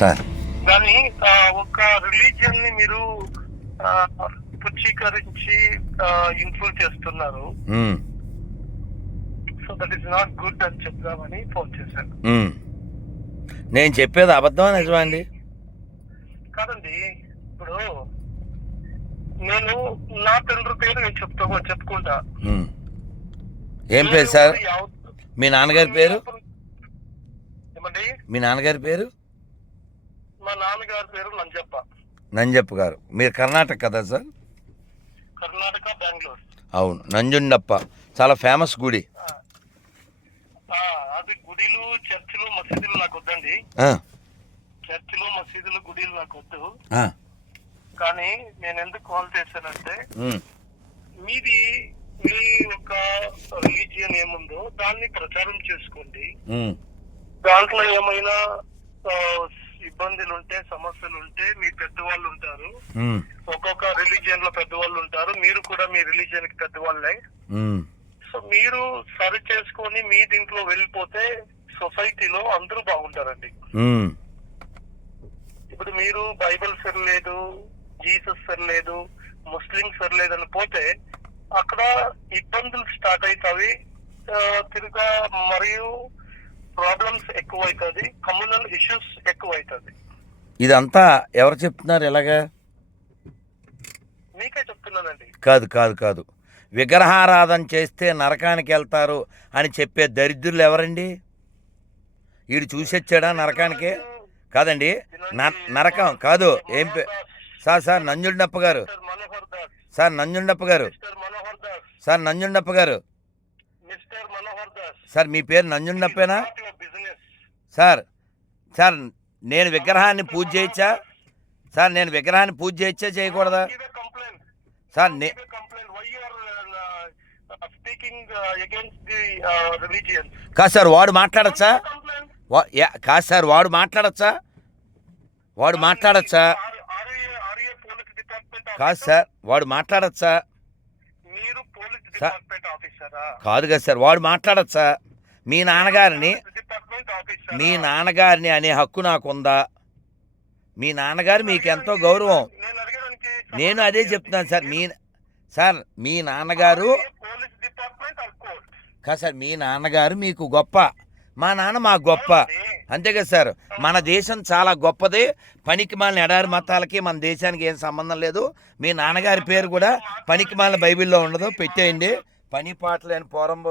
Sir. కానీ ఒక రిలీజియన్ని మీరు పుచ్చీకరించి ఇన్ఫ్లూజ్ చేస్తున్నారు. So that is not good అని చెప్దామని ఫోన్ చేశాను. నేను చెప్పేది అబద్ధమా నిజమా అండి? కాదండి ఇప్పుడు నేను నా తండ్రి పేరు నేను చెప్తా చెప్పుకుంటా. ఏం పేరు సార్? మీ నాన్నగారి పేరు? ఏమండి? మీ నాన్నగారి పేరు? మా నాన్నగారి పేరు నంజప్ప. నంజప్ప గారు. మీరు కర్ణాటక కదా సార్? కర్ణాటక బెంగళూరు. అవును. నంజుండప్ప. చాలా ఫేమస్ గుడి. అది గుడిలు చర్చిలు మసీదులు నాకు వద్దండి. చర్చిలు మసీదులు గుడిలు నాకు వద్దు. కానీ నేను ఎందుకు కాల్ చేశానంటే మీది మీ యొక్క రిలీజియన్ ఏముందో దాన్ని ప్రచారం చేసుకోండి. దాంట్లో ఏమైనా ఇబ్బందులు ఉంటే సమస్యలు ఉంటే మీ పెద్దవాళ్ళు ఉంటారు ఒక్కొక్క రిలీజియన్లో పెద్దవాళ్ళు ఉంటారు మీరు కూడా మీ రిలీజియన్కి పెద్దవాళ్ళే సో మీరు సరి చేసుకొని మీ దీంట్లో వెళ్ళిపోతే సొసైటీలో అందరూ బాగుంటారండి. ఇప్పుడు మీరు బైబిల్ సరిలేదు జీసస్ సరిలేదు ముస్లిం సరిలేదు అని పోతే అక్కడ ఇబ్బందులు స్టార్ట్ అవుతాయి. తిరుగా మరియు ప్రాబ్లమ్స్ ఎక్కువ అవుతుంది కమ్యూనల్ ఇష్యూస్ ఎక్కువ అవుతుంది ఇదంతా ఎవరు చెప్తున్నారు ఎలాగా? మీకే చెప్తున్నానండి. కాదు కాదు కాదు. విగ్రహారాధన చేస్తే నరకానికి వెళ్తారు అని చెప్పే దరిద్రులు ఎవరండి? వీడు చూసొచ్చాడా నరకానికి? కాదండి నరకం కాదు ఏం సార్ సార్ నంజుండప్ప గారు. సార్ నంజుండప్ప గారు. సార్ నంజుండప్ప గారు. సార్ మీ పేరు నంజుండప్పేనా సార్ సార్ నేను విగ్రహాన్ని పూజ చేయొచ్చా సార్ నేను విగ్రహాన్ని పూజ చేయొచ్చా చేయకూడదా? సార్ అగేన్స్ట్ ది రిలీజియన్ కాదు సార్ వాడు మాట్లాడచ్చా? కాదు సార్ వాడు మాట్లాడచ్చా? వాడు మాట్లాడచ్చా? కాదు సార్ వాడు మాట్లాడచ్చా? కాదు కదా సార్ వాడు మాట్లాడచ్చా? మీ నాన్నగారిని మీ నాన్నగారిని అనే హక్కు నాకుందా? మీ నాన్నగారు మీకు ఎంతో గౌరవం. నేను అదే చెప్తున్నాను సార్ మీ సార్ మీ నాన్నగారు కాదు సార్ మీ నాన్నగారు మీకు గొప్ప. మా నాన్న మాకు గొప్ప. అంతే కదా సార్. మన దేశం చాలా గొప్పది. పనికి మాలిన ఎడారి మతాలకి మన దేశానికి ఏం సంబంధం లేదు. మీ నాన్నగారి పేరు కూడా పనికి మాలిన బైబిల్లో ఉండదు. పెట్టేయండి. పని పాటలేని పోరంబో